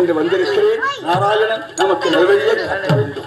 என்று வந்திருக்கிறேன். நாராயணன் நமக்கு நல்வழியை காட்ட வேண்டும்.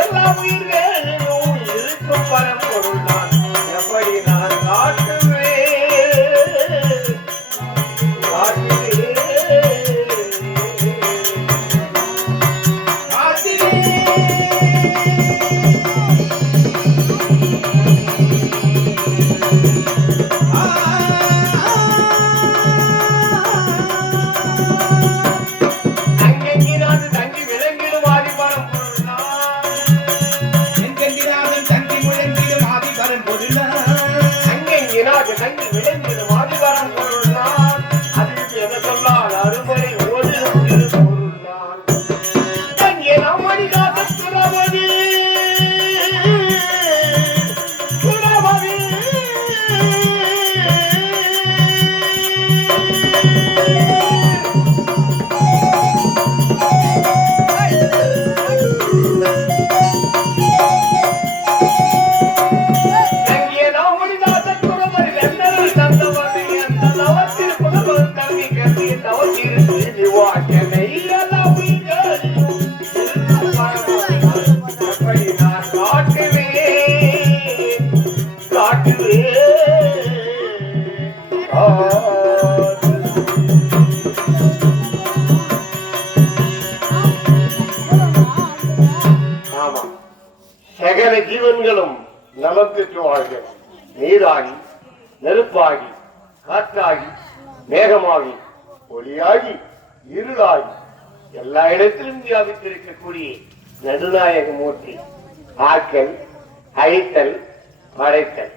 எல்லா உயிர்களும் இருக்கும் பரம்பொருள் தான் எப்படி நான் சகல ஜீவன்களும் நலம் பெற்று வாழ்க. நீராகி நெருப்பாகி காற்றாகி மேகமாகி ஒளியாகி இருளாகி எல்லா இடத்திலும் வியாபித்திருக்கக்கூடிய நடுநாயக மூர்த்தி ஆக்கல் அழித்தல் மறைத்தல்.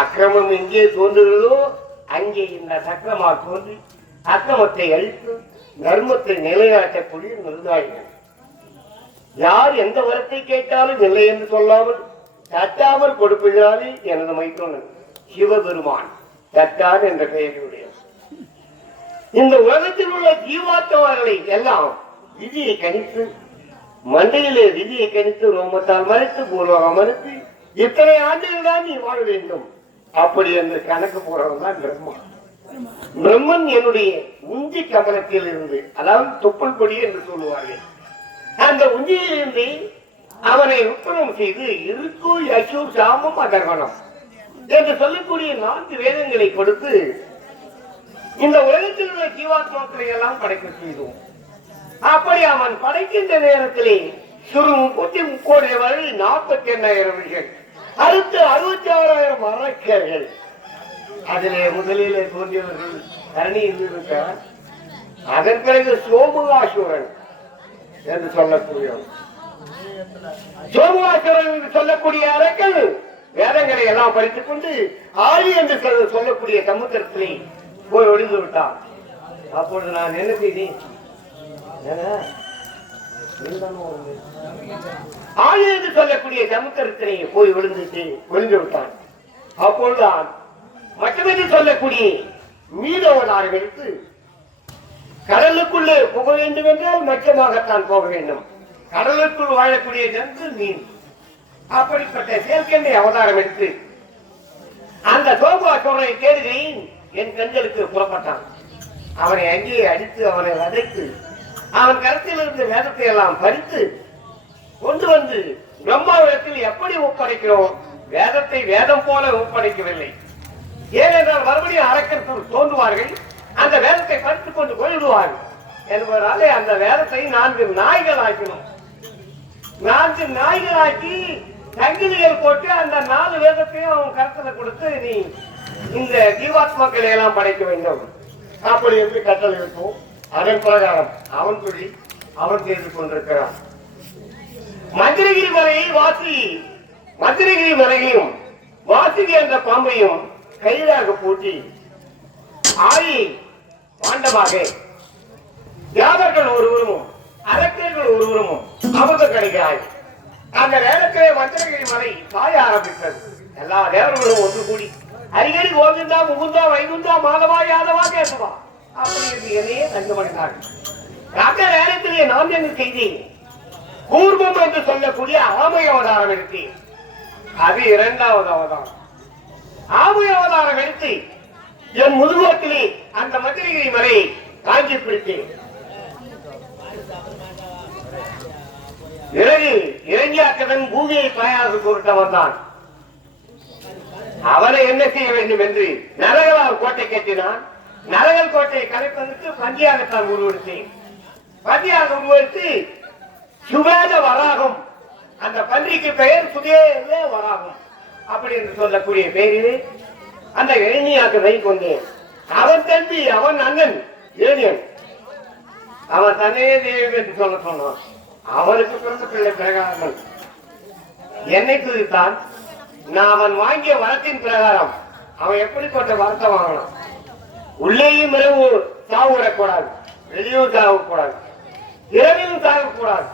அக்கிரமம் எங்கே தோன்றுகிறதோ அங்கே இந்த சக்கரமா தோன்றி அக்கிரமத்தை அழித்து தர்மத்தை நிலைநாட்டக்கூடிய நடுநாயகன். யார் எந்த வரத்தை கேட்டாலும் இல்லை என்று சொல்லாமல் தட்டாமல் கொடுப்பதாலே எனது மைத்தோன் சிவபெருமான் தட்டான் என்ற பெயருடைய இந்த உலகத்தில் உள்ள ஜீவாத்மாக்களை எல்லாம் விதியை கணித்து மண்டையிலே விதியை கணித்து ரோமத்தால் மறைத்து பூர்வகம் மறைத்து இத்தனை ஆண்டுகள் தான் நீ வாழ வேண்டும் அப்படி என்று கணக்கு போறவன் தான் பிரம்மன். பிரம்மன் என்னுடைய உந்தி கமலத்தில் இருந்து, அதாவது தொப்புள் கொடி என்று சொல்லுவார்கள், அந்த உந்தியிலிருந்து அவனை உற்பணம் செய்து இருக்கோ யசூர் சாமம் அதர்வனம் என்று சொல்லக்கூடிய 4 வேதங்களை கொடுத்து இந்த உலகத்தில் உள்ள ஜீவாத்மாக்களை எல்லாம் படைக்க செய்தோம். அப்படி அவன் படைக்கின்ற நேரத்திலே சுரும் 30 கோடி வரை 48,000 அடுத்து 66,000 அரக்கர்கள். அதிலே முதலிலே தோன்றியவர்கள் தரணி இருந்திருக்கிறார். அதன் பிறகு சோமுகாசுரன் என்று சொல்லக்கூடிய சோமுகாசுரன் என்று சொல்லக்கூடிய அரக்கன் வேதங்களை எல்லாம் படித்துக் கொண்டு ஆழி என்று சொல்லக்கூடிய சமுத்திரத்திலே போய் ஒளிந்து விட்டான். அப்பொழுது நான் என்ன செய்தேன்? ஆழி என்று சொல்லக்கூடிய சமுத்திரத்திலே போய் ஒளிந்து விட்டான். அப்பொழுதுதான் மட்டுமே சொல்லக்கூடிய மீனவனாக எடுத்து கடலுக்குள்ளே போக வேண்டும் என்றால் மச்சமாகத்தான் போக வேண்டும். கடலுக்குள் வாழக்கூடிய ஜந்து மீன். அப்படிப்பட்ட செயற்கை அவதாரம் எடுத்து அந்த சோபாசுரனை தேடுகிறேன் என் கண்களுக்கு புறப்பட்டான். அவனை அங்கேயே அடித்து அவனை வதைத்து அவன் கருத்தில் இருந்த வேதத்தை எல்லாம் பறித்து கொண்டு வந்து பிரம்மாவிடத்தில் எப்படி ஒப்படைக்கிறோம்? வேதத்தை வேதம் போல ஒப்படைக்கவில்லை. ஏனென்றால் மறுபடியும் அரக்கர்கள் தோன்றுவார்கள், அந்த வேதத்தை பறித்துக் கொண்டு போய்விடுவார்கள் என்பதாலே அந்த வேதத்தை 4 நாய்கள் ஆக்கணும். 4 நாய்கள் ஆக்கி சங்கிலிகள் போட்டு அந்த 4 வேதத்தையும் அவன் கருத்துல கொடுத்து நீ இந்த ஜீவாத்மாக்களை எல்லாம் படைக்க வேண்டும் அப்படி என்று கட்டளை இருக்கும். அதன் பிரகாரம் அவன் சொல்லி அவன் செய்து கொண்டிருக்கிறான். மந்திரகிரி மலையையும் வாசுகி என்ற பாம்பையும் கைதாக பூட்டி ஆயி பாண்டமாக யாதர்கள் ஒருவரும் அரக்கர்கள் ஒருவரும் அமுத கிடைக்கிறாய். அந்த நேரத்திலே மந்திரகிரி மலை சாய ஆரம்பித்தது. எல்லா தேவர்களும் ஒன்று கூடி அடிக்கடி கோவிந்தா முகுந்தா வைகுந்தா மாதவா யாதவா கேசவா அப்படி என்று என்னையே தங்கமடைந்தார்கள். அந்த நேரத்திலே நான் என்ன செய்தேன்? கூர்மம் என்று சொல்லக்கூடிய ஆமை அவதாரம் எடுத்து அது 2வது அவதாரம். ஆமை அவதாரம் எடுத்து என் முதுகோட்டிலே அந்த மந்திரகிரி மலையை காஞ்சி பிடித்தேன். இறங்கியாக்கதன் பூமியை பாயாக கொடுத்த வந்தான். அவனை என்ன செய்ய வேண்டும் என்று நரகலால் கோட்டை கட்டினான். நரகல் கோட்டையை கலைப்பதற்கு பந்தியாகத்தான் உருவெடுத்தேன். பந்தியாக உருவெடுத்து சுவேத வராகம், அந்த பன்றிக்கு பெயர் சுவேத வராகம் அப்படி என்று சொல்லக்கூடிய பெயரிலே அந்த இளைஞாக்கதை கொண்டேன். அவன் தம்பி அவன் அண்ணன் ஏனியன் அவன் தன்னையே தேவை என்று சொல்ல சொன்னான். அவனுக்கு பிறந்த பிள்ளை பிரகாரம் என்னை குறித்தான். நான் அவன் வாங்கிய வரத்தின் பிரகாரம் அவன் எப்படிப்பட்ட வரத்தை வாங்கலாம்? உள்ளேயும் இரவு சாவுடக்கூடாது, வெளியும் சாகக்கூடாது, இரவிலும் சாகக்கூடாது,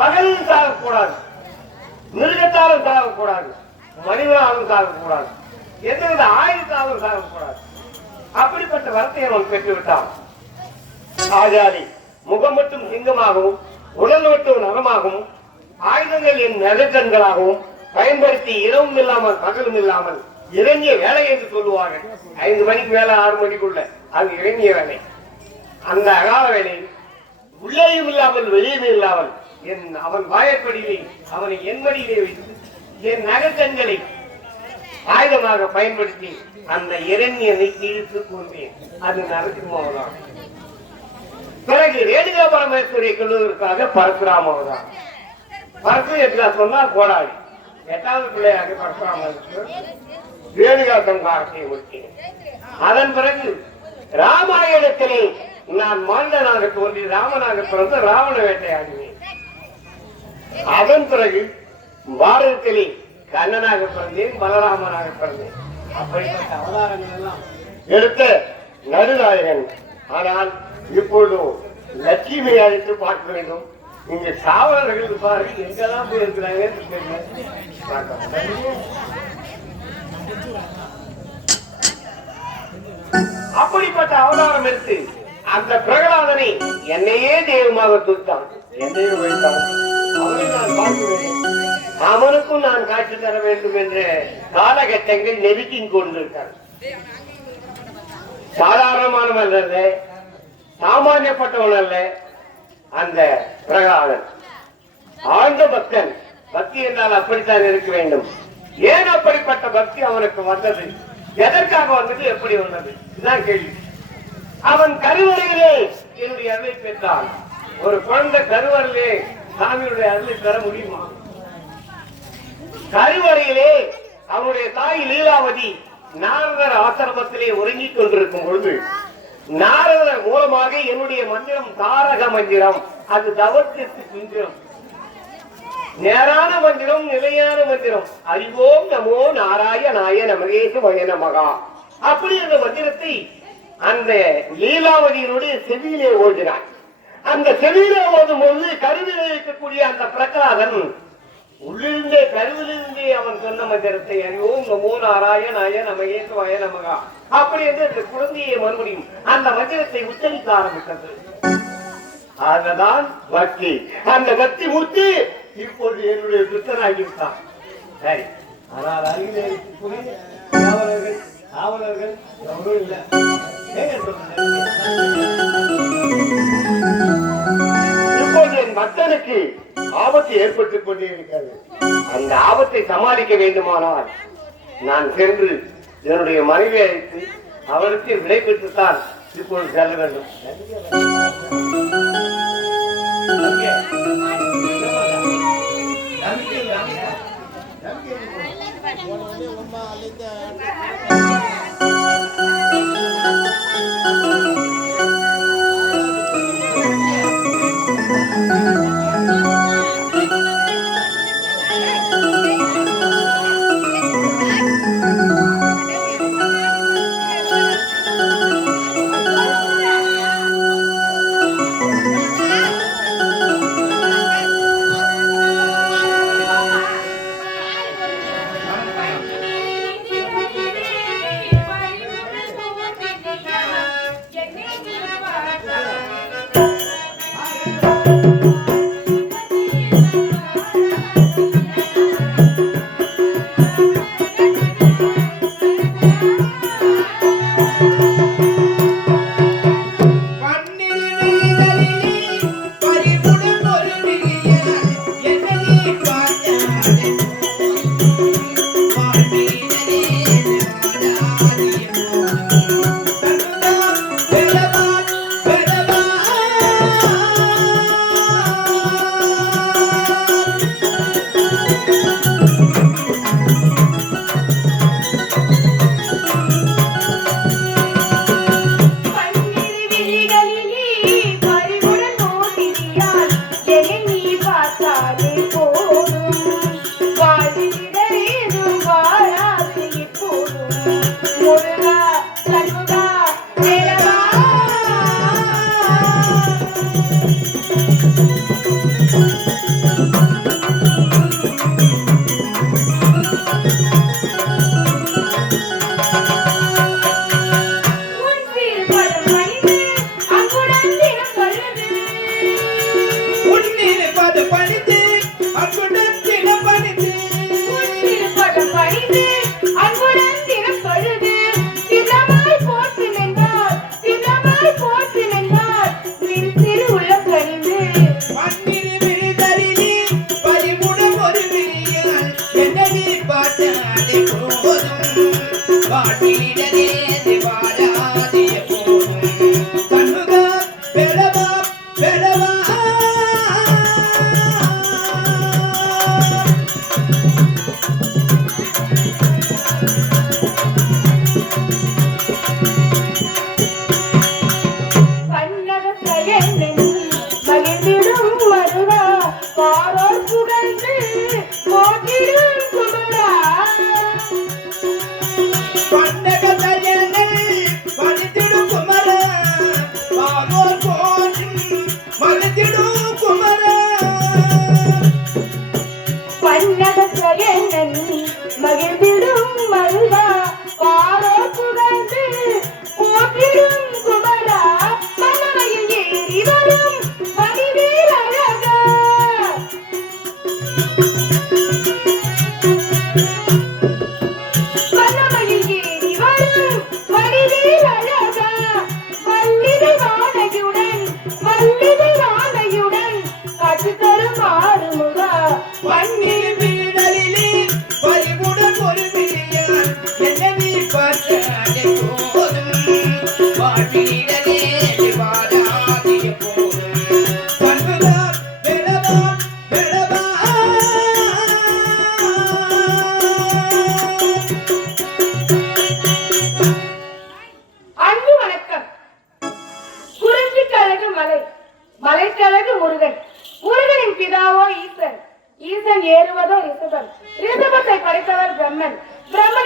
பகலிலும் சாகக்கூடாது, மிருகத்தாலும் சாகக்கூடாது, மனிதனாலும் சாகக்கூடாது, எந்தவித ஆயுதத்தாலும் சாகக்கூடாது. அப்படிப்பட்ட வரத்தை அவன் பெற்றுவிட்டான். ஆஜாதி முகம் மட்டும் சிங்கமாகவும் உடல் மட்டும் நகமாகவும் ஆயுதங்கள் என் நெருக்கண்களாகவும் பயன்படுத்தி இரவும் இல்லாமல் பகலும் இல்லாமல் இறங்கிய வேலை என்று சொல்லுவார்கள். 5 மணிக்கு மேல 6 மணிக்குள்ள அது இறங்கிய வேலை. அந்த அகால வேலையில் உள்ளேயும் இல்லாமல் வெளியும் இல்லாமல் அவன் வாயப்படியிலே அவனை என் மடியிலே வைத்து என் நகக்கண்களை ஆயுதமாக பயன்படுத்தி அந்த இறைஞனை இழுத்து கொண்டேன். அது நரசிம்மதான். பிறகு ரேணுகா பரமேஸ்வரி கொள்வதற்காக பரசுராம அவதாரம். பரசு என்று சொன்னா கோடாளி. 8வது பிள்ளையாக பரசுராமருக்கு ரேணுகா சங்காரத்தை முடித்தேன். அதன் பிறகு ராமாயணத்திலே நான் மாண்டனாக தோன்றி ராமனாக பிறந்து ராவண வேட்டையாடினேன். அதன் பிறகு பாரதத்திலே கண்ணனாக பிறந்தேன், பலராமனாக பிறந்தேன். அப்படிப்பட்ட அவதாரங்கள் எல்லாம் எடுத்த நடுநாயகன். ஆனால் இப்பொழுது லட்சுமி அழைத்து பார்க்க வேண்டும். இங்க காவலர்கள் இருப்பார்கள், எங்கெல்லாம் போய் இருக்கிறாங்க. அப்படிப்பட்ட அவதாரம் எடுத்து அந்த பிரகலாதனை என்னையே தெய்வமாக தூத்தான், என்னையும் வைத்தான். அவனை நான் பார்க்க வேண்டும், அவனுக்கும் நான் காட்சி தர வேண்டும் என்ற காலகட்டங்கள் நெருக்கி கொண்டிருக்கார். சாதாரணமானவன் அல்ல, சாமானியப்பட்டவன் அல்ல. அந்த பிரகலாதன் ஆழ்ந்த பக்தன். பக்தி என்றால் அப்படித்தான் இருக்க வேண்டும். ஏன் அப்படிப்பட்ட பக்தி அவனுக்கு வந்தது, எதற்காக வந்தது, எப்படி வந்தது, இதுதான் கேள்வி. அவன் கருவறையிலே என்னுடைய அருளை பெற்றான். ஒரு குழந்தை கருவறையிலே சாமியுடைய அருளை பெற முடியுமா? கருவறையிலே அவனுடைய தாய் லீலாவதி நாரதர் ஆசிரமத்திலே உறங்கிக் கொண்டிருக்கும் பொழுது நாரதர் மூலமாக என்னுடைய மந்திரம் தாரக மந்திரம், அது தவத்திற்கு மந்திரம், நேரான மந்திரம், நிலையான மந்திரம். அறிவோம் நமோ நாராயணாய நமகேசுவாய நமகா. அப்படி அந்த மந்திரத்தை அந்த லீலாவதியினுடைய செவியிலே ஓதினான். அந்த செவியிலே ஓதும் பொழுது கருவிலே இருக்கக்கூடிய அந்த பிரகலாதன் உள்ளிருந்தே கருவிலிருந்தே அவன் சொன்ன மந்திரத்தை அறிவோம் நமோ நாராயணாய நமகேசுவாய நமகா அப்படி என்று அந்த குழந்தையை மறுபடியும் அந்த மந்திரத்தை உச்சரிக்க ஆரம்பித்தது. அதுதான் பக்தி. அந்த பக்தி மூர்த்தி இப்போது என்னுடைய புத்தனாகிவிட்டான். சரி, ஆனால் அருகிலே காவலர்கள் காவலர்கள் எவரும் இல்லை. இப்போது என் பக்தனுக்கு ஆபத்து ஏற்பட்டுக் கொண்டே இருக்கிறது. அந்த ஆபத்தை சமாளிக்க வேண்டுமானால் நான் சென்று என்னுடைய மனைவி அழைத்து அவளுக்கு விடை பெற்றுத்தான் இப்பொழுது செல்ல வேண்டும்.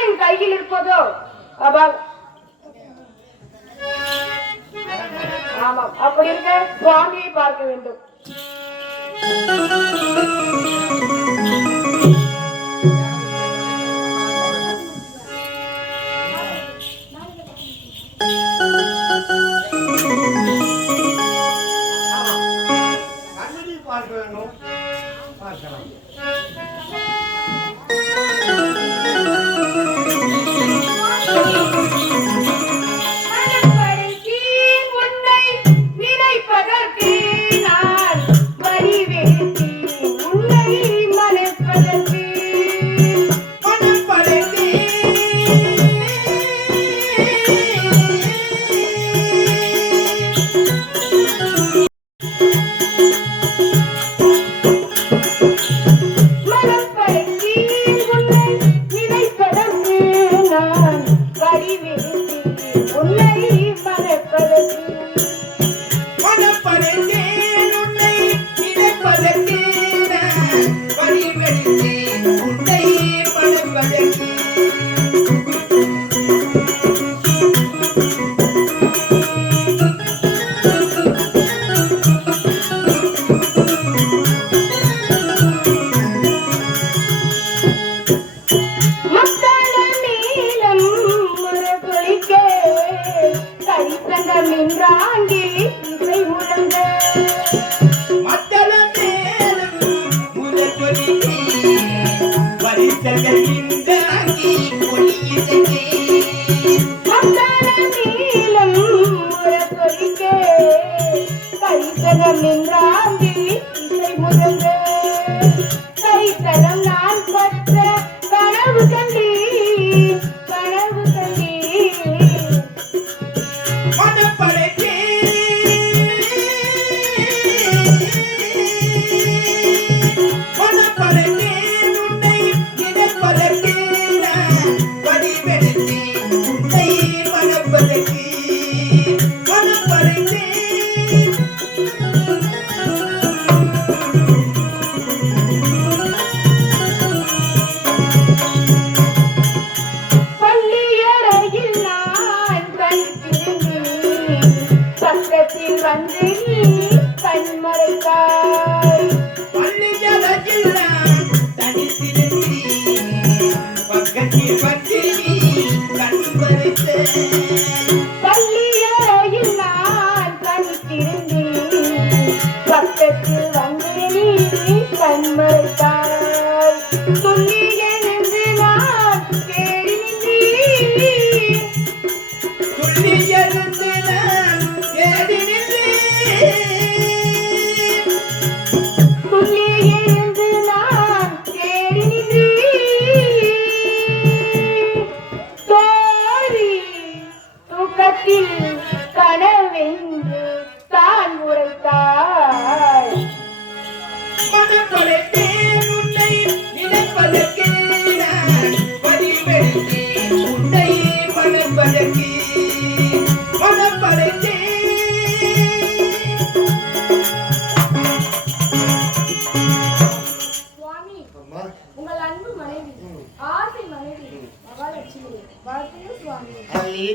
என் கையில் இருப்பதோ அபால். ஆமாம், அப்படி இருக்க சுவாமியை பார்க்க வேண்டும். பார்க்க வேண்டும், பார்க்கலாம்.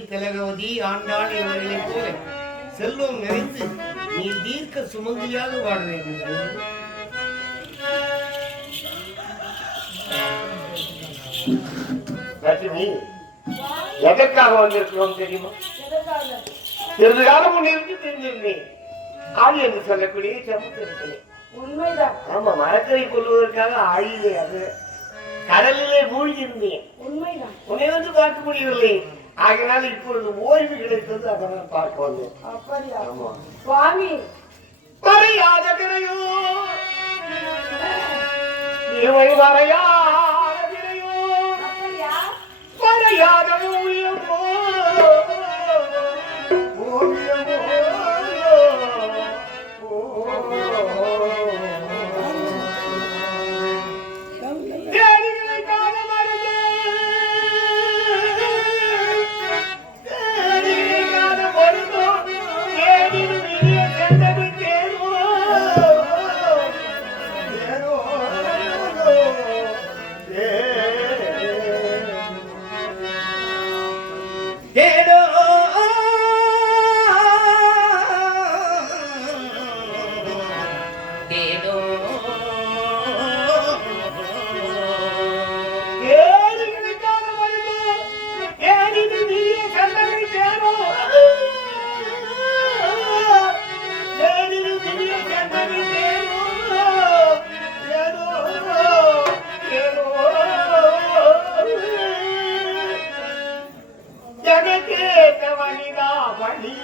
திலகவதி ஆண்டாள் இவர்களைப் போல செல்வம் நிறைந்து நீ தீர்க்க சுமந்தியாக வாழ வேண்டும். எதற்காக வந்திருக்கிறோம் தெரியுமா? சிறிது காலம் முன்னிருந்து தெரிஞ்சிருந்தேன். ஆழி என்று சொல்லக்கூடிய சமுத்திரத்திலே உண்மைதான். ஆமா, மரக்கரை கொள்வதற்காக ஆழியிலே அது கடலிலே மூழ்கி இருந்தேன். உண்மைதான். உன்னை வந்து பார்க்க முடியவில்லை. ஆகினால் இப்பொழுது ஓய்வு கிடைத்தது, அதனால் பார்க்க வந்தேன். அப்படியா? ஆமா சுவாமி, மறையாத கிடையோ இவை மறையாத கிடையோ மறையாத ஓவியமோ ஓவியமோ வனிதாமணி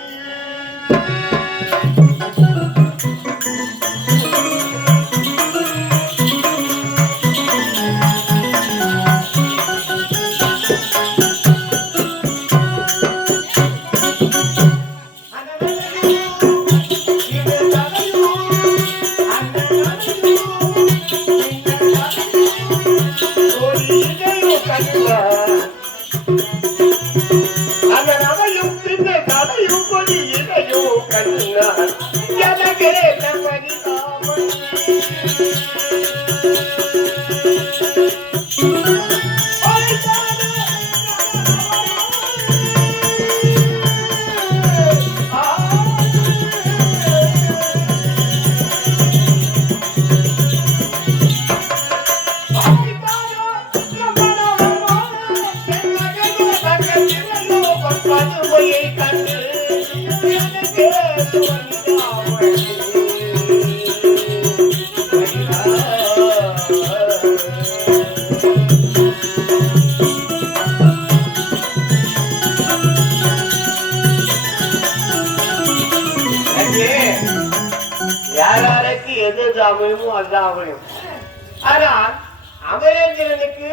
யாராருக்கு எது அமையுமோ அதுதான் அமையும். ஆனால் அமரேந்திரனுக்கு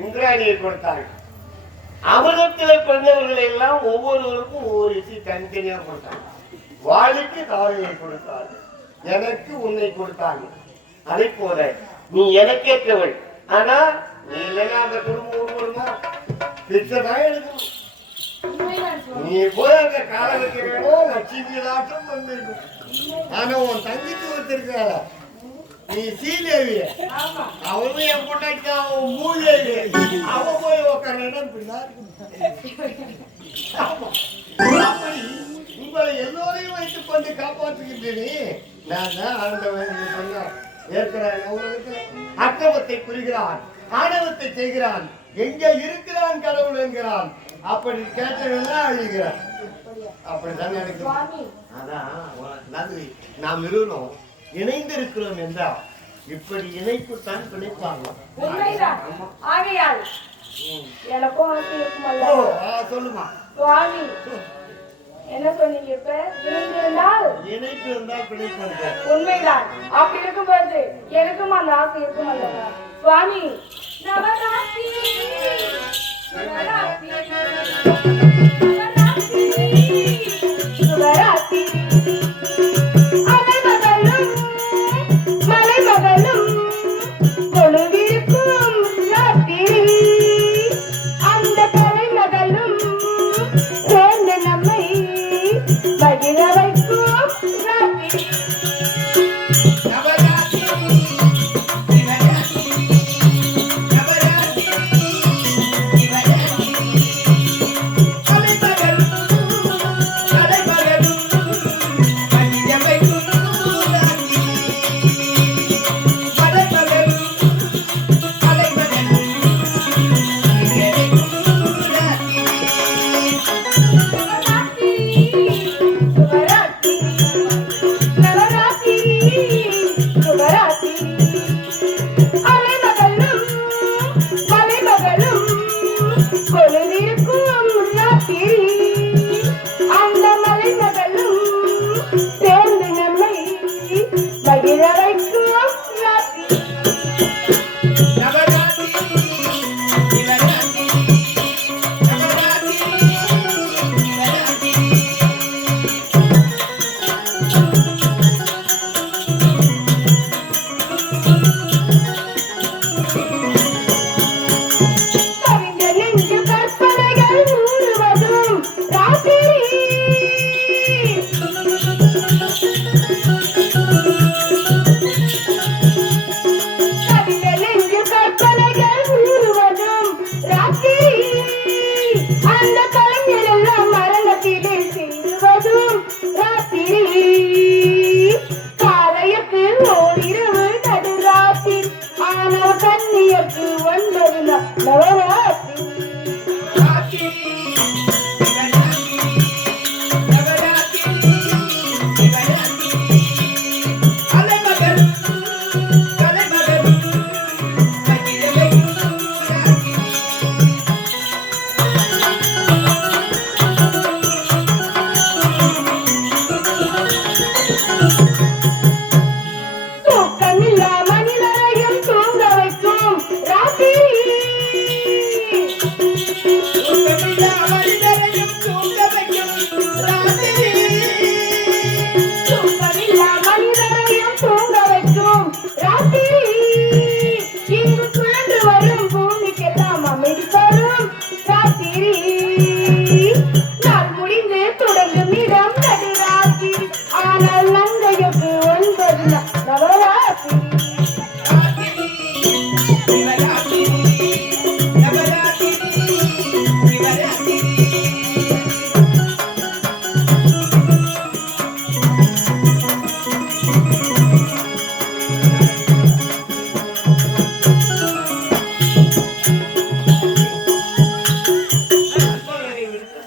இந்திராணியை கொடுத்தார்கள். அமிர்தத்தில் பிறந்தவர்களை எல்லாம் ஒவ்வொருவருக்கும் ஒவ்வொரு இசை தனித்தனியாக கொடுத்தாங்க. வாளுக்கு தாரையை கொடுத்தார்கள், எனக்கு உன்னை கொடுத்தாங்க. அதை போல நீ எனக்கேற்றவள். ஆனா நீ இல்லைன்னா அந்த குடும்பம் உருவா பிச்சைதான் எடுக்கணும். நீ போய் அங்க கால வைக்க வேணும், லட்சுமி நாட்டம் வந்திருக்கும். ஆனா உன் தங்கிட்டு வந்திருக்காள நீ சீதேவிய, அவனும் என் பொண்டாட்டி அவன் மூதேவி, அவன் போய் உக்காரா பின்னாடி. அப்படி உங்களை எல்லோரையும் வைத்துக் கொண்டு காப்பாற்றுகின்றேனே நான் தான் ஆண்டவன் சொன்னார். ஏற்கிறான் உலகத்தில் அக்கிரமத்தை புரிகிறான், ஆணவத்தை செய்கிறான், எங்க இருக்கிறான் கடவுள் என்கிறான். அப்படி கேட்டவெல்லாம் அழிகிறான். அப்படிதான் நடக்கும். அதான் நாம் இருந்தோம் இணைந்திருக்கிறோம் என்றால் இப்படி இணைப்பு தான் பிணைப்பாங்க. ஆகையால் எனக்கும் ஆசை இருக்குமல்ல. சொல்லுமா சுவாமி என்ன சொன்னீங்க? இப்ப இணைந்திருந்தால் இணைப்பு இருந்தால் பிணைப்பாங்க. உண்மைதான். அப்படி இருக்கும்போது எனக்கும் அந்த ஆசை இருக்கும் அல்லவா சுவாமி? நவராத்திரி அலைமகளும் மலைமகளும் கொழுவிருக்கும் ராத்திரி, அந்த கலைமகளும் சேர்ந்து நம்மை பகிர வைக்கும் ராத்திரி.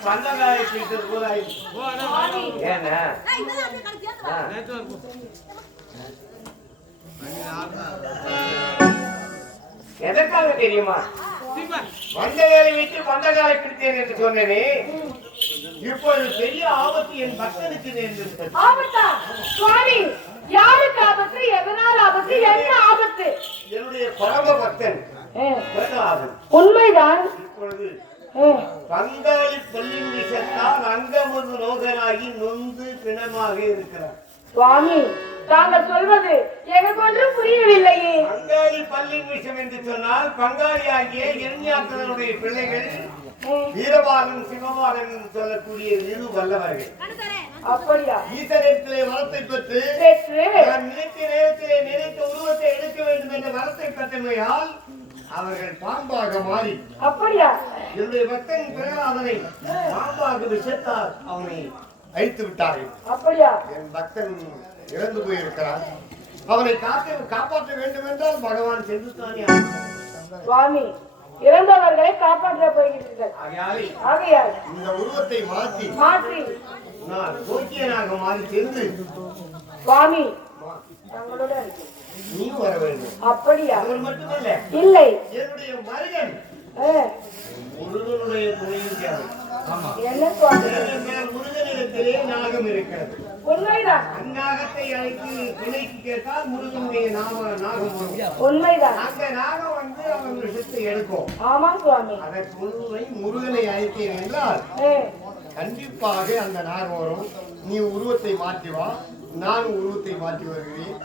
பந்தங்காய பீட்டது போல ஆயிடுச்சு. சுவாமி ஏன்னா எதற்காக தெரியுமா? வந்த வேலை வைத்து பந்தங்காய பிடித்தேன் என்று சொன்னேனே, இப்பொழுது பெரிய ஆபத்து என் பக்தனுக்கு நேர்ந்திருக்கிறது. ஆபத்தா? சுவாமி யாருக்கு ஆபத்து? எதனால் ஆபத்து? என்ன ஆபத்து? என்னுடைய பரம பக்தன் பிரகலாதன் உண்மைதான். இப்பொழுது பங்காளி பள்ளியின் விஷத்தால் அங்கமுது நோகனாகி நொந்து பிணமாக இருக்கிறார். சுவாமி தாங்கள் சொல்வது எனக்கு ஒன்றும் புரியவில்லையே. பங்காளி பள்ளியின் விஷம் என்று சொன்னால் பங்காளி ஆகிய இரண்யாக்கனுடைய பிள்ளைகள் வீரபாலன் சிவபாலன் சொல்லக்கூடிய இரு வல்லவர்கள். அப்படியா? ஈசனிடத்திலே வரத்தை பெற்று பெற்று நான் நினைத்த நேரத்திலே நினைத்த உருவத்தை எடுக்க வேண்டும் என்ற வரத்தை பெற்றமையால் அவர்கள் பாம்பாக மாறி, அப்படியா? என்னுடைய பக்தன் பிரகலாதனை பாம்பாக விஷத்தால் அவனை அழித்து விட்டார்கள். அப்படியா? என் பக்தன் இறந்து போயிருக்கிறான். அவனை காப்பாற்ற வேண்டும் என்றால் பகவான் சென்றுத்தானே. சுவாமி இறந்தவர்களை காப்பாற்ற போகிறீர்கள். ஆகையால் இந்த உருவத்தை மாற்றி நான் கோக்கியனாக மாறி சென்று சுவாமி தங்களுடன் நீ வர வேண்டும். அப்படியா? அவர் மட்டுமல்ல, இல்லை என்னுடைய மருகன் முருகனுடைய துணையும் தேவை. என்ன சுவாமி? முருகனிடத்திலே நாகம் இருக்கிறது. உண்மைதான். அந்நாகத்தை அழைத்து துணைக்கு கேட்டால் முருகனுடைய நாகம் வரும். உண்மைதான். அந்த நாகம் வந்து அவன் விஷத்தை எடுக்கும். ஆமா சுவாமி. அதற்கு முருகனை அழைத்தேன் என்றால் கண்டிப்பாக அந்த நாகம் வரும். நீ உருவத்தை மாற்றி வா, நான் உருவத்தை மாற்றி வருகிறேன்.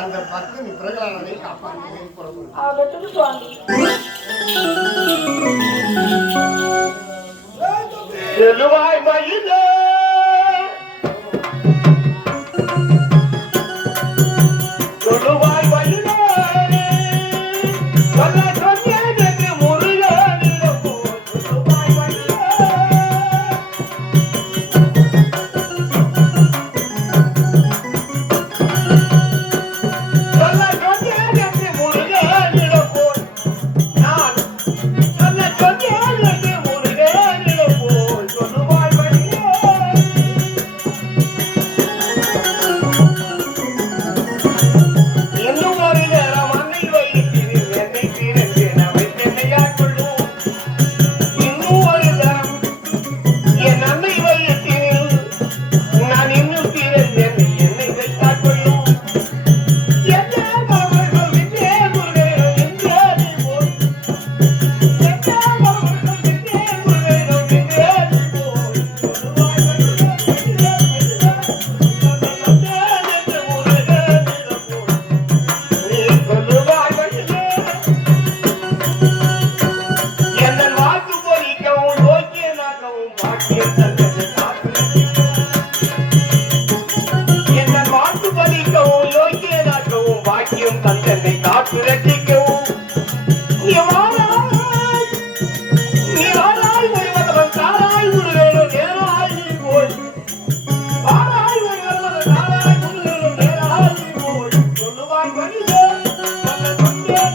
அந்த பக்தன் பிரகலாதனை காப்பாற்றுவேன். ஆகட்டும் சுவாமி. எழுவாய் மயிலே சொல்லுவாய் மயிலே சொல்ல சொன்னதுக்கு முருகனிடம் போய் சொல்லுவாய் மயிலே சொல்ல சொன்னதுக்கு முருகனிடம் போய் நான் சொல்ல சொன்னதுக்கு முருகனிடம் போய் சொல்லுவாய் மயிலே. இன்னும் ஒரு நேரம் அன்னை வயிற்றில் என்னை தீரந்து நம்மை தென்னையாக் கொள்ளும். இன்னும் ஒரு தரம் என் அன்னை வயிற்றில் நான் இன்னும் தீரந்து என்னை வைத்தாக் கொள்ளும். எட்டாமவர்கள் விட்டே முருகேனும் என்றாதி போய் எட்டாமவர்கள் விட்டே முருகேனும் என்றாதி போய் சொல்லுவாய் மயிலே மயிலே மயிலே சொல்ல முருகனிடம் போய் நீ சொல்லுவாய் மயிலே. என்னன் வாக்கு பொறிக்கவும் யோக்கியனாக்கவும் பாக்கியம் தந்தது என்னன் வாக்கு பலிக்கவும் யோக்கியனாக்கவும் பாக்கியம் தந்தனை காத்து ரட்சிக்கவும் நீ வாராய் வருவதவன் தாராய் முருகனும் நேராய் நீ போய் வாராய் வருவதவன் தாராய் முருகனும் நேராய் நீ போய் சொல்லுவாய் மயிலே சொல்ல சொன்னேன்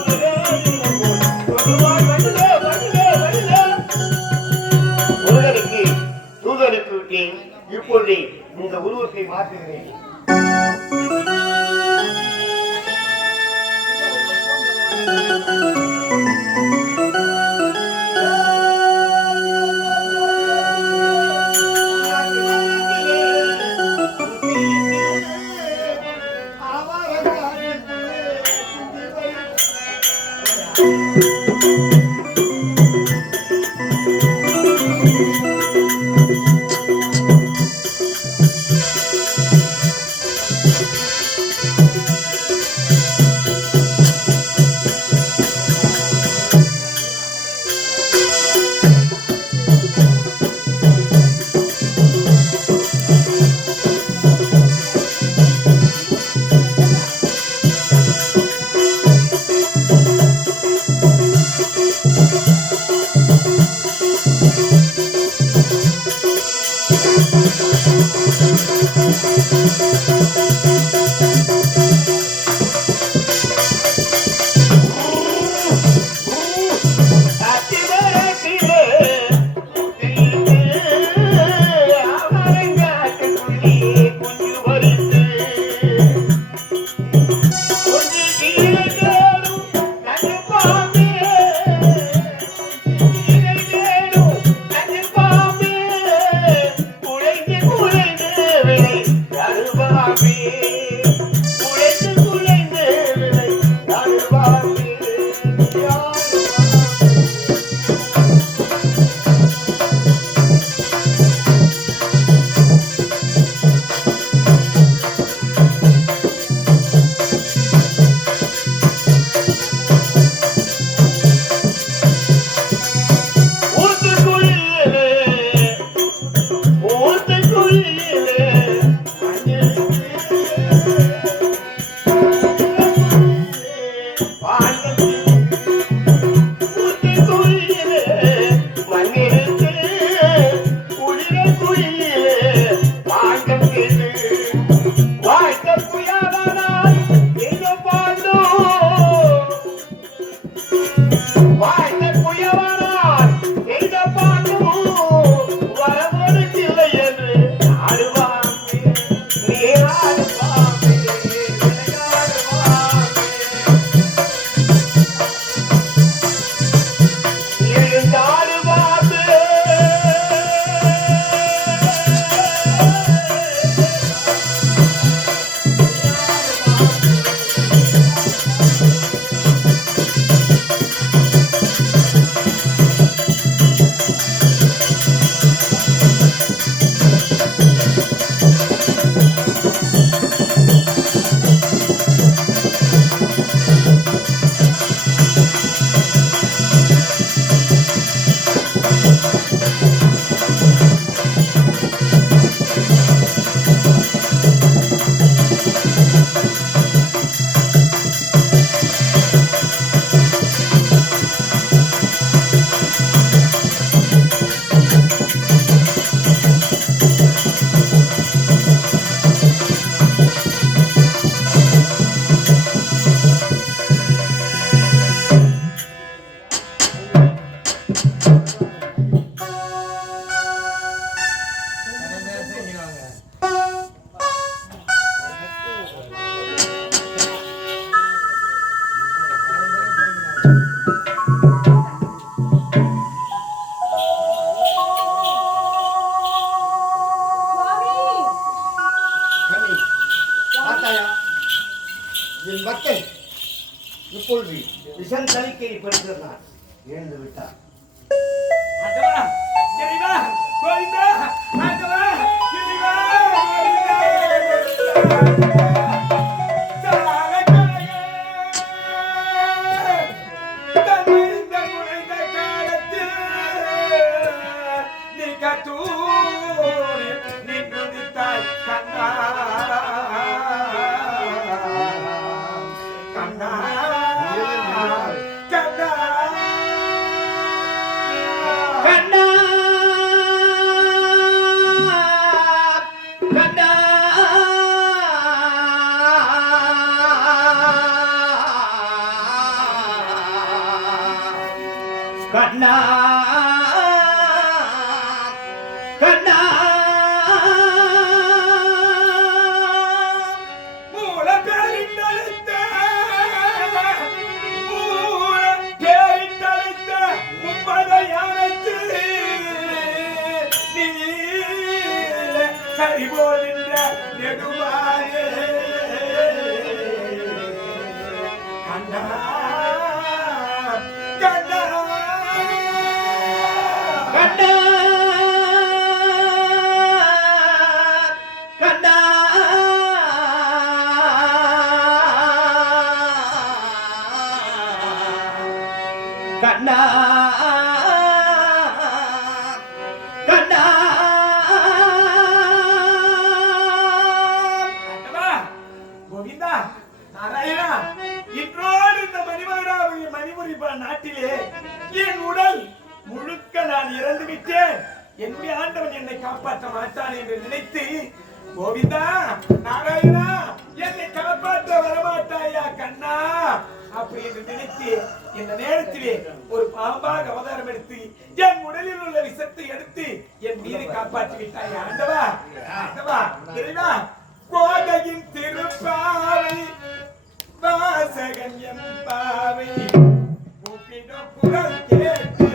முருகனிடம் போய் சொல்லுவாய் மயிலே மயிலே மயிலே. முருகனுக்கு தூதனுக்கு விட்டேன். இப்பொழுது இந்த உருவத்தை மாற்றுகிறேன். இப்பொழுது விஷம் தலிக்கை படுத்தினார் இழந்து விட்டார். ஆண்டவா, இறைவா, கோவிந்தா, ஆண்டவா, இறைவா, கண்ணா கண்ணா மூல பேரிட்டழுத்த மும்மதையானத்து நீ கரிபோலின்ற நெடுவாயே கண்ணா கண்ணா கண்ணா கண்ணா கண்ணா கண்ணா ஆண்டவா, கோவிந்தா, நாராயணா, இன்றோடு இந்த மணிமுரி நாட்டிலே என் உடல் முழுக்க நான் இறந்து விட்டேன். என்னுடைய ஆண்டவன் என்னை காப்பாற்ற மாட்டான் என்று நினைத்து, கோவிந்தா, நாராயணா, என்னை காப்பாற்ற வரமாட்டாயா கண்ணா அப்படி என்று நினைத்து இந்த நேரத்திலே ஒரு பாம்பாக அவதாரம் எடுத்து என் உடலில் உள்ள விஷத்தை எடுத்து என் மீது காப்பாற்றி விட்டாயா ஆண்டவா. ஆண்டவா, இறைவா, கோதையின் திருப்பாவை வாசகன் எம்பாவை கூப்பிடும் குரல் கேட்டு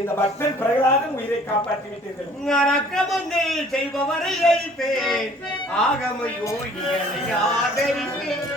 இந்த பக்தன் பிரகலாதன் உயிரை காப்பாற்றி விட்டீர்கள். அக்கிரமங்கள் செய்பவரை அழிப்பேன், ஆகம யோகிகளை ஆதரிப்பேன்.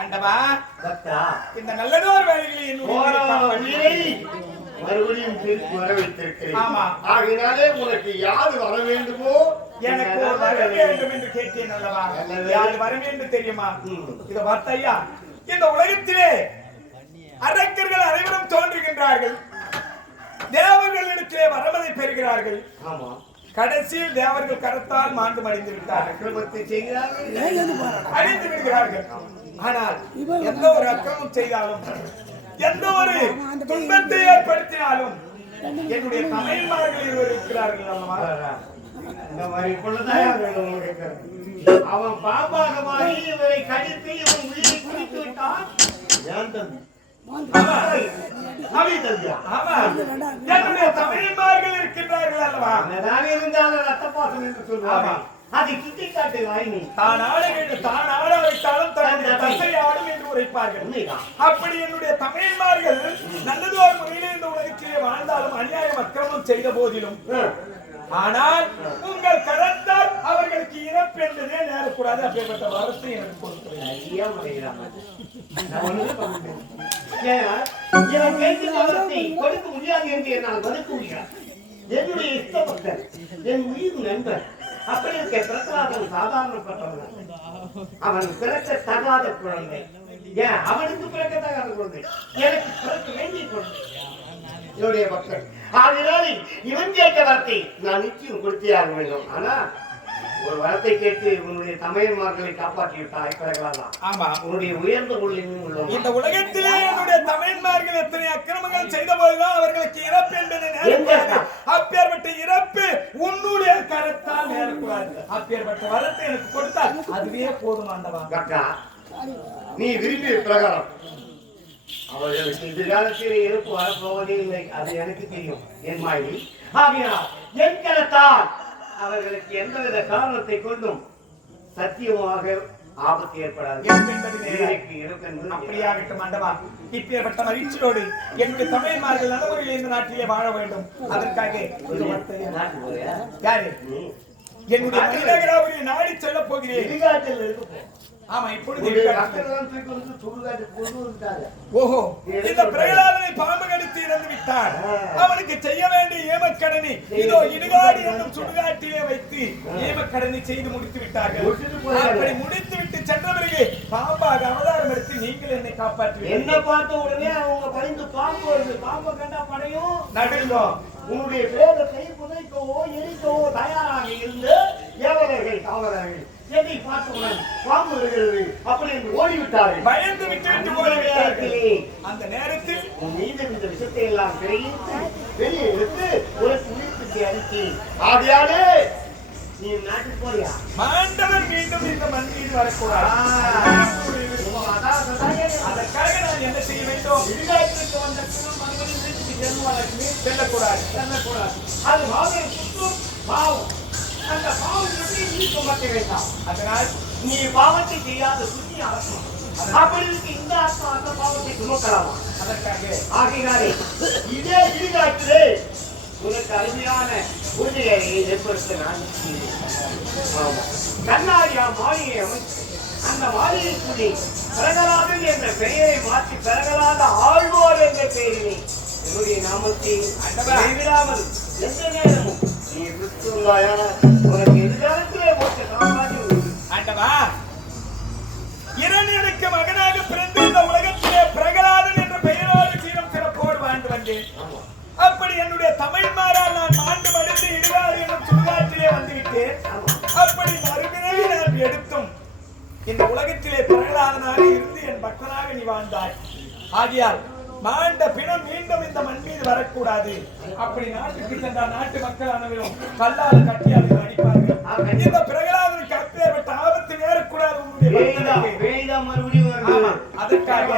ஆண்டவா, பக்தா, இந்த நல்லதோர் வேலைகளை மறுபடியும் திருப்பி வர வைத்திருக்கிறேன். ஆமா. ஆகினாலே உனக்கு யாரு வர வேண்டுமோ எனக்கு ஒரு வர வேண்டும் என்று கேட்டேன் அல்லவா? யாரு வர வேண்டும் தெரியுமா? இத பார்த்தையா, இந்த உலகத்திலே அரக்கர்கள் அனைவரும் தோன்றுகின்றார்கள், தேவர்களிடத்திலே வரமதை பெறுகிறார்கள். ஆமா. கடைசியில் தேவர்கள் கரத்தால் மாண்டு மடிந்து விட்டார்கள், அக்கிரமத்தை செய்கிறார்கள், அழிந்து விடுகிறார்கள். ஆனால் எந்த ஒரு அக்கிரமம் செய்தாலும், எந்த ஒரு துன்பத்தை ஏற்படுத்தினாலும் என்னுடைய தமையன்மார்கள் இருவர் இருக்கிறார்கள் அல்லவா? இந்த மாதிரி பொழுதாய் அவன் பாப்பாக மாறி இவரை கடித்து இவன் உயிரை குடித்து விட்டான். ஏன் தம்பி? என்னுடைய தமையன்மார்கள் இருக்கின்றார்கள் அல்லவா? இருந்தாலும் ரத்த பாசம் என்று சொல்லுவாங்க. அதை சுட்டி காட்டு வாய்மை. தான் ஆட வேண்டும், தான் ஆட வைத்தாலும் தன்னுடைய தசை ஆடும் என்று உரைப்பார்கள். அப்படி என்னுடைய தமையன்மார்கள் நல்லது ஒரு முறையிலே இந்த உலகத்திலே வாழ்ந்தாலும் அநியாயம் அக்கிரமம் செய்த போதிலும், ஆனால் உங்கள் கரத்தால் அவர்களுக்கு இறப்பு என்பதே நேரக்கூடாது. அப்படிப்பட்ட வரத்தை எனக்கு கொடுக்கிறேன். கொடுக்க முடியாது என்று என்னால் மறுக்க முடியாது. என்னுடைய இஷ்டபக்தன், என் உயிர் நண்பன். அப்படி இருக்க பிரகலாதன் சாதாரணப்பட்டவன். அவன் பிறக்க தகாத குழந்தை. ஏன் அவனுக்கு பிறக்க தகாத குழந்தை, எனக்கு பிறக்க வேண்டிய குழந்தை, என்னுடைய பக்தன். ஆகினால இவன் கேட்ட வார்த்தை நான் நிச்சயம் கொடுத்தியாக வேண்டும். ஆனா ஒரு வரத்தை கேட்டு உன்னுடைய தமையன்மார்களை காப்பாற்றி விட்டாய் பிரகலாதன். ஆமா, உன்னுடைய உயர்ந்த உள்ளிலும் உள்ளோம். இந்த உலகத்திலே என்னுடைய தமையன்மார்கள் எத்தனை அக்கிரமங்கள் செய்த போதுதான் அவர்களுக்கு இறப்பு என்பது நேரக்கூடாது. அப்பேற்பட்ட இறப்பு உன்னுடைய கரத்தால் நேரக்கூடாது. அப்பேற்பட்ட வரத்தை எனக்கு கொடுத்தால் அதுவே போதுமாண்டவா. கக்கா, நீ விரும்பிய பிரகாரம் அவர்களுக்கு எதிர்காலத்தில் இறப்பு வரப்போவதே இல்லை, அது எனக்கு தெரியும். என் மாயி ஆகினால் என் கரத்தால் அவர்களுக்கு எந்தவித காரணத்தை கொண்டும் சத்தியமாக ஆபத்து ஏற்படாது. அப்படியாகட்டும் ஆண்டவா. இப்பேற்பட்ட மகிழ்ச்சியோடு என்னுடைய தமிழ்மார்கள் நலமுறையில் இந்த நாட்டிலே வாழ வேண்டும். அதற்காக யாரு என்னுடைய மனிதகராவுடைய நாடி செல்ல போகிறேன். ஆமா, இப்பொழுது ஓஹோ, இந்த பிரகலாதனை பாம்பு கடித்து இறந்து விட்டார். அவனுக்கு செய்ய வேண்டிய ஏமக்கடனை இதோ இடுகாடு என்னும் சுடுகாட்டிலே வைத்து ஏமக்கடனை செய்து முடித்து விட்டார்கள். அப்படி முடித்து விட்டு சென்ற பிறகு பாம்பாக அவதாரம் எடுத்து நீங்கள் என்னை காப்பாற்றி என்ன பார்த்த உடனே அவங்க பணிந்து பாம்பு வருது. பாம்பை கண்டா படையும் நடுங்கும். உன்னுடைய வேதத்தை புதைக்கவோ எரிக்கவோ தயாராக இருந்து ஏவலர்கள் காவலர்கள் எதை பார்த்தவுடன் பாம்பு வருகிறது அப்படி என்று ஓடிவிட்டார்கள். பயந்து விட்டு ஓடிவிட்டார்கள். அந்த நேரத்தில் உன் மீது இந்த விஷயத்தை எல்லாம் வெளியே எடுத்து ஒரு குளிர்ச்சி அடித்து ஆதியாலே நீ நாட்டுக்கு போறியா? மாண்டவன் மீண்டும் இந்த மண் மீது வரக்கூடாது. அதற்காக நான் என்ன செய்ய வேண்டும்? இடுகாட்டிற்கு வந்த மறுபடியும் வீட்டுக்கு செல்லக்கூடாது. அது மாதிரி சுற்றும் பாவம். அந்த பாவத்தை நீ சுமக்க வேண்டாம். அதனால் நீ பாவத்தை செய்யாத சுற்றி அரசம். அப்படி இருக்கு இந்த ஆத்மா அந்த பாவத்தை சுமக்கலாமா? அதற்காக ஆகினாலே இதே இடுகாட்டிலே உனக்கு அருமையான பூஜையை ஏற்படுத்த நான் கண்ணாடியா மாளிகை அமைத்து அந்த மாளிகை கூடி பிரகலாதன் என்ற பெயரை மாற்றி பிரகலாத ஆழ்வார் என்ற பெயரினை என்னுடைய நாமத்தை கைவிடாமல் எந்த நேரமும் நீ விட்டுள்ளாயா உனக்கு எதிர்காலத்திலே போட்ட காப்பாற்றி ஆண்டவா, இரண்டனுக்கு மகனாக பிறந்து இந்த உலகத்திலே பிரகலாதன் என்ற பெயரோடு சீரம் சிறப்போடு வாழ்ந்து வந்தேன். அப்படி என்னுடைய தமிழ்மாரால் நான் மாண்டு மடிந்து இடுகாடு என்னும் சுடுகாட்டிலே வந்துவிட்டேன். அப்படி மறுபிறவி நான் எடுத்தும் இந்த உலகத்திலே பிரகலாதனாக இருந்து என் பக்தனாக நீ வாழ்ந்தாய். ஆகியால் மாண்ட பிணம் மீண்டும் இந்த மண் மீது வரக்கூடாது. அப்படி நாட்டுக்கு சென்றால் நாட்டு மக்கள் அனைவரும் கல்லால் கட்டி அதை அடிப்பார்கள். இந்த பிரகலாதனுக்கு அப்பேற்பட்ட ஆபத்து நேரக்கூடாது. அதற்காக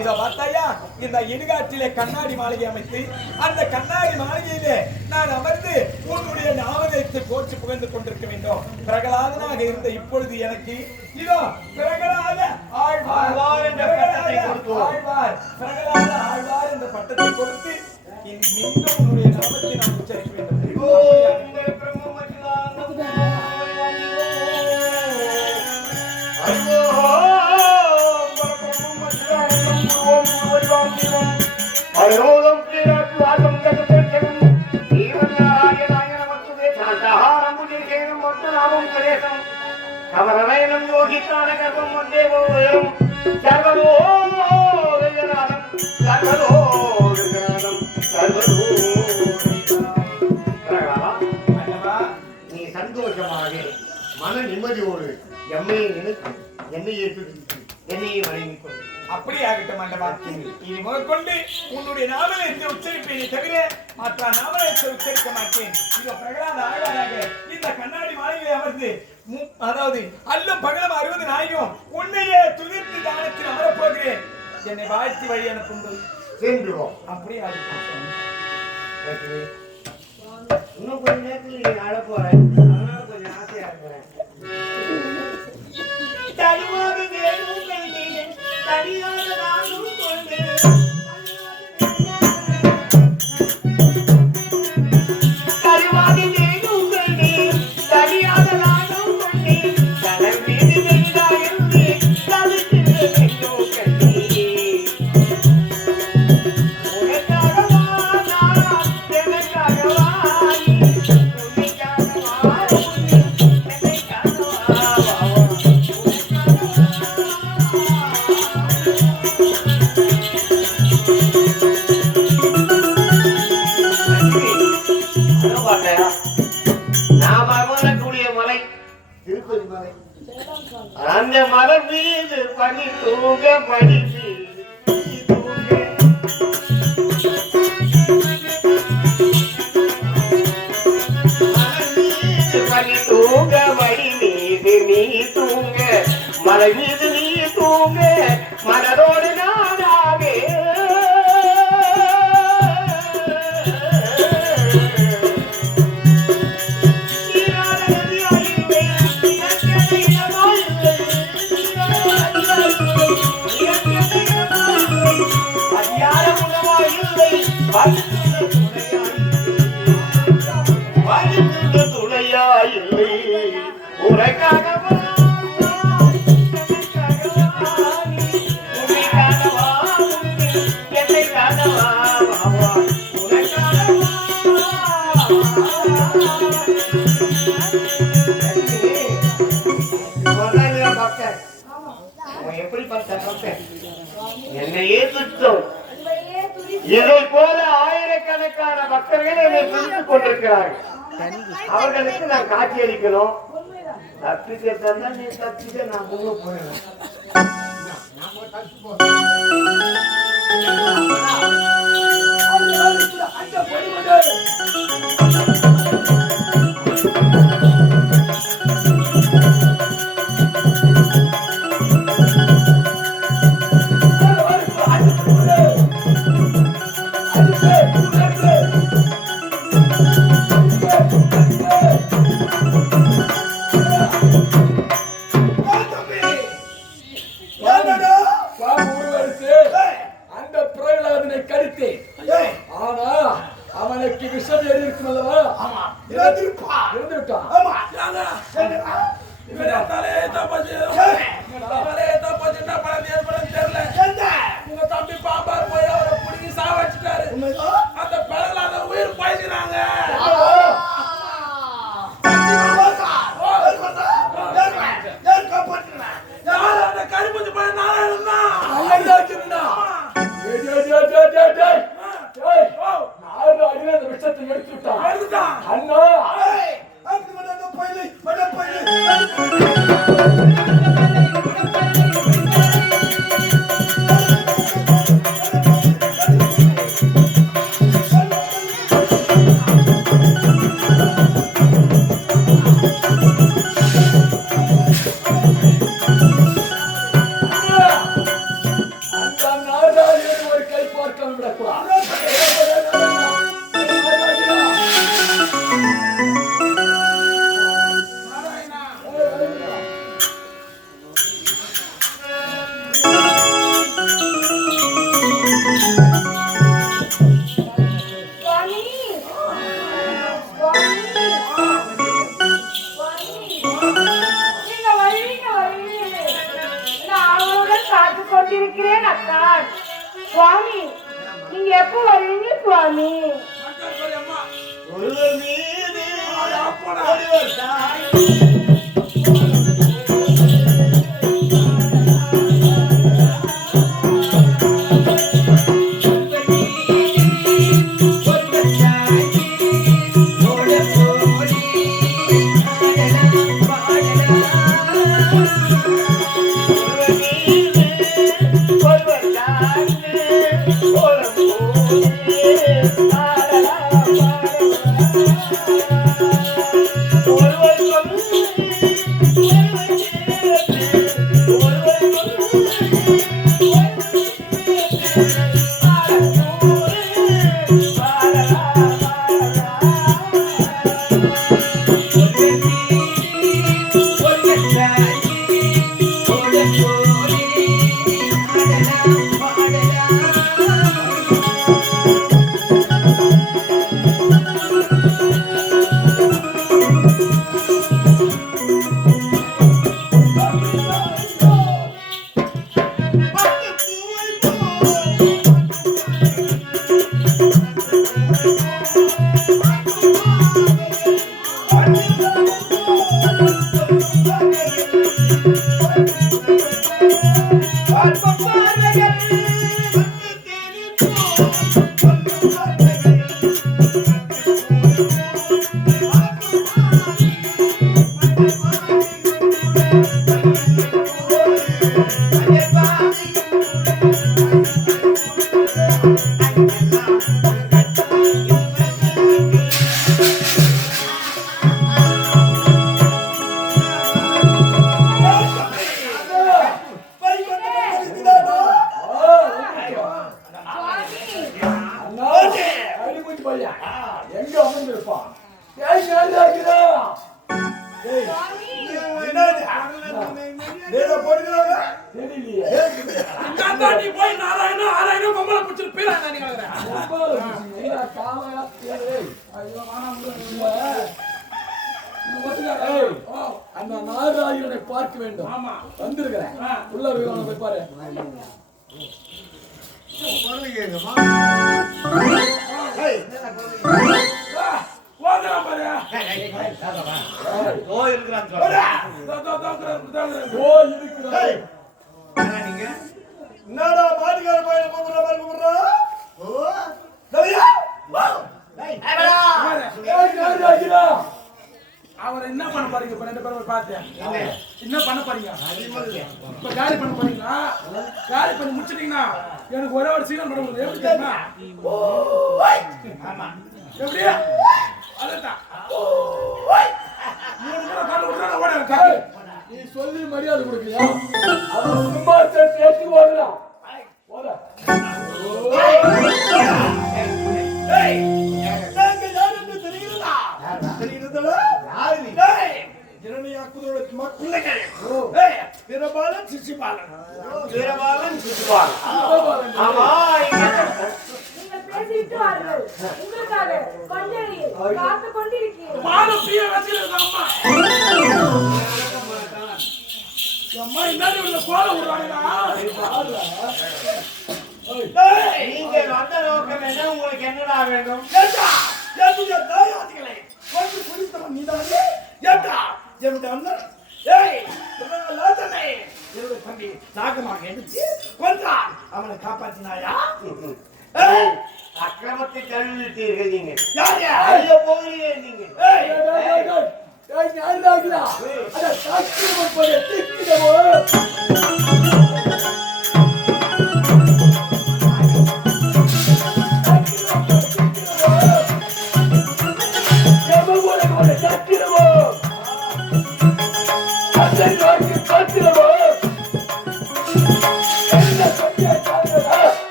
இதோ பார்த்தாயா, இந்த இடுகாட்டிலே கண்ணாடி மாளிகை அமைத்து அந்த கண்ணாடி மாளிகையிலே நான் அமர்ந்து உன்னுடைய நாமதத்தை போற்றி புகழ்ந்து கொண்டிருக்க வேண்டும். பிரகலாதனாக இருந்த இப்பொழுது எனக்கு இதோ பிரகலாத ஆழ்வார் என்ற பட்டத்தை கொடுத்து மீண்டும் உன்னுடைய நாமத்தை நான் உச்சரிக்க வேண்டும். கவரவயனம் யோகித்தான கர்ப்பம் வந்தே போயும் சர்வதோ வெங்கநாதம் சர்வதோ வெங்கநாதம் சர்வதோ. நீ சந்தோஷமாக மன நிம்மதியோடு எம்மையை நினைத்து என்னையே துதித்து என்னையே வணங்கிக் கொண்டு அப்படி ஆகட்டும் ஆண்டவா. இனி முதற்கொண்டு உன்னுடைய நாமத்தை உச்சரிப்பேனே தவிர மற்ற நாமத்தை உச்சரிக்க மாட்டேன். இதோ பிரகலாத ஆழ்வாராக இந்த கண்ணாடி மாளிகையை அமர்ந்து அதாவது அல்லும் பகலும் 60 நாயகம் உன்னையே துதித்து தானத்தில் அமரப்போகிறேன். என்னை வாழ்த்தி வழி அனுப்புங்கள் சென்றுவோம். அப்படி ஆகட்டும். இன்னும் கொஞ்ச நேரத்தில் நீ அழ போறேன், அதனால கொஞ்சம் ஆசையா இருக்கிறேன். தருவாது வேணும் கண்டேன் தனியாக நானும் கொண்டேன். தருவாது வேணும் கண்டேன் தனியாக நானும் கொண்டேன். தலை மீது வெங்காயம் தவிர்த்து வேணும் கண்டேன். உனக்காகவா நான் எனக்காகவா நாம் அமரக்கூடிய மலை திருப்பதி மலை. அந்த மலர் மீது பனி தூங்க மணி மீது பனி தூங்க. மலர் மீது பனி தூங்க மணி மீது நீ தூங்க மலை மீது நீ தூங்க மலரோடு நானாவே. துணையாயில்லை உரைக்காகவா எப்படி பார்த்தேன் என்னையே துச்சம். இதை போல ஆயிரக்கணக்கான பக்தர்கள் என்னை துதித்துக் கொண்டிருக்கிறார்கள். அவர்களுக்கு நான் காட்சி அளிக்கணும். தப்பிக்க தந்தா நீ தப்பிக்க நான் முன்ன போயிடுவேன். அவனுக்கு விஷம் ஏறி இருக்கும் அல்லவா? இருந்துட்டான். உங்க தம்பி பாம்பார் போய் அவரை புடிங்கி சாவச்சிட்டாரு. அந்த பிறகு உயிர் பாய்ச்சினாங்க. அந்த கருப்பூச்சி போய் நாராயணன் விஷத்தை எடுத்துட்டான். அண்ணா ஒரு கை பார்க்க விடக்கூடாது. கொண்டிருக்கிறேன் அக்கா. சுவாமி நீங்க எப்போ வருவீங்க சுவாமி? ஒருவர் மீது ஒருவர் தாய். ஒருவர் நாராயணனை பார்க்க வேண்டும். ஆமா வந்திருக்கிறேன். உள்ள போய் போய் பாரு. போகலாம் பாரு. ஓ இருக்கிறான் என்னடா மாட்டுக்கார பையனை கூப்பிடுற மாதிரி கூப்பிடுறா? சரியா? அவர் என்ன பண்ண போறீங்க? இப்ப 2 பேரும் பார்த்தேன். என்ன பண்ண போறீங்க? இப்ப காலி பண்ண போறீங்களா? காலி பண்ணி முடிச்சிட்டீங்கன்னா எனக்கு ஒரே ஒரு சீனம் பண்ண முடியும். எப்படி தெரியுமா? ஆமா. எப்படி? அதான். நீ சொல்லி மரியாதை கொடுக்கலையா? அவன் சும்மா பேசி ஓடலாம். வீரபாலன் சிசுபாலன். ஆமா, நீங்க பேசிட்டு வாருங்கள். உங்களுக்காக கொஞ்சடி காத்து கொண்டிருக்கிறேன். மானம் பீய வச்சிருக்க அம்மா. அம்மா என்னடி உள்ள கோல விடுறாங்களா? நீங்க வந்த நோக்கம் என்ன? உங்களுக்கு என்னடா வேண்டும்? ஏண்டா ஏத்துங்க தாயாதிகளே கொஞ்சம் புரிந்தவன் நீதானே? ஏண்டா என்னுடைய அண்ணன் ஏய் லாதனே என்னுடைய தம்பி நாகமாக எடுத்து கொன்றான். அவனை காப்பாற்றினாயா? ஏய், அக்கிரமத்தை தழுவிட்டீர்கள் நீங்க. யார் ஐயோ போகிறீங்க நீங்க.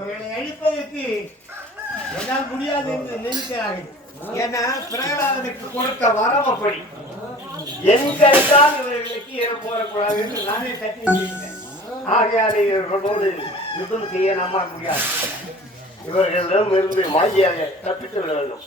இவர்களை அழிப்பதற்கு என்னால் முடியாது என்று நினைக்கிறார்கள். ஏன்னா பிரகலாதனுக்கு கொடுத்த வரம் அப்படி. எங்கெல்லாம் இவர்களுக்கு ஏற போடக்கூடாது என்று நானே தட்டி வைத்தேன். ஆகையாலே இவர்களோடு யுத்தம் செய்ய நம்மால் முடியாது. இவர்களிடம் இருந்து மாகியாக தப்பித்து விட வேண்டும்.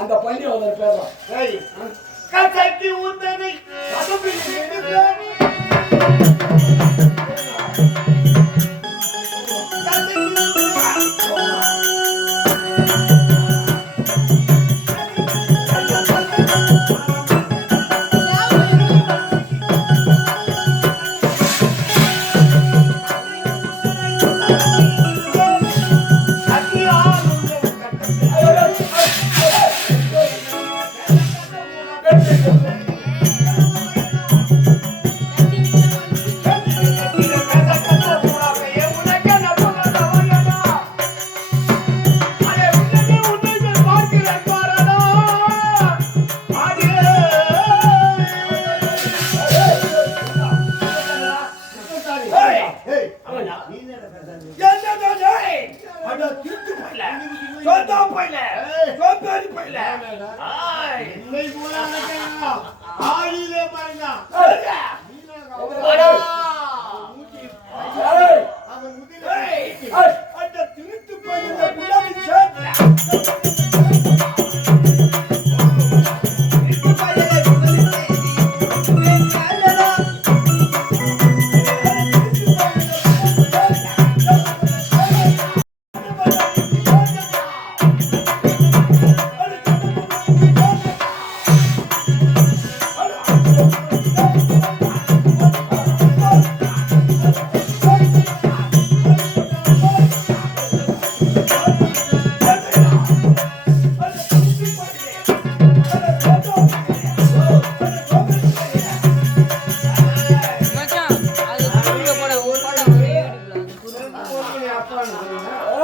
அந்த பண்ணி அவர் பேரலாம். கசக்கி ஊத்தனை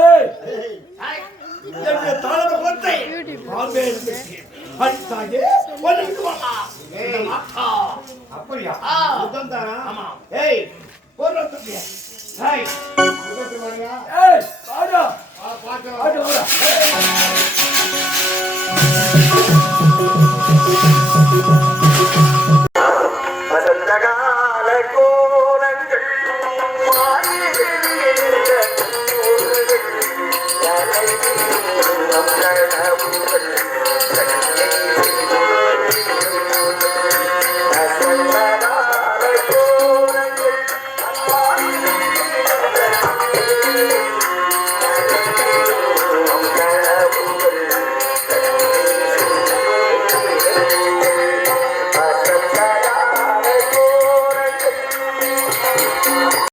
ஏய், என்னுடைய தாளத கோட்டை ஆம்பேன் அடித்தாயே ஒன்றுக்கு வரலாம். அப்படியா ஆ. யுத்தம் தானா ஆமா. ஏய் ஒரு தம்பி ஏய் யுத்தத்துக்கு வரியா ஏய், வாடா. பாட்டு வாடா, வாடா.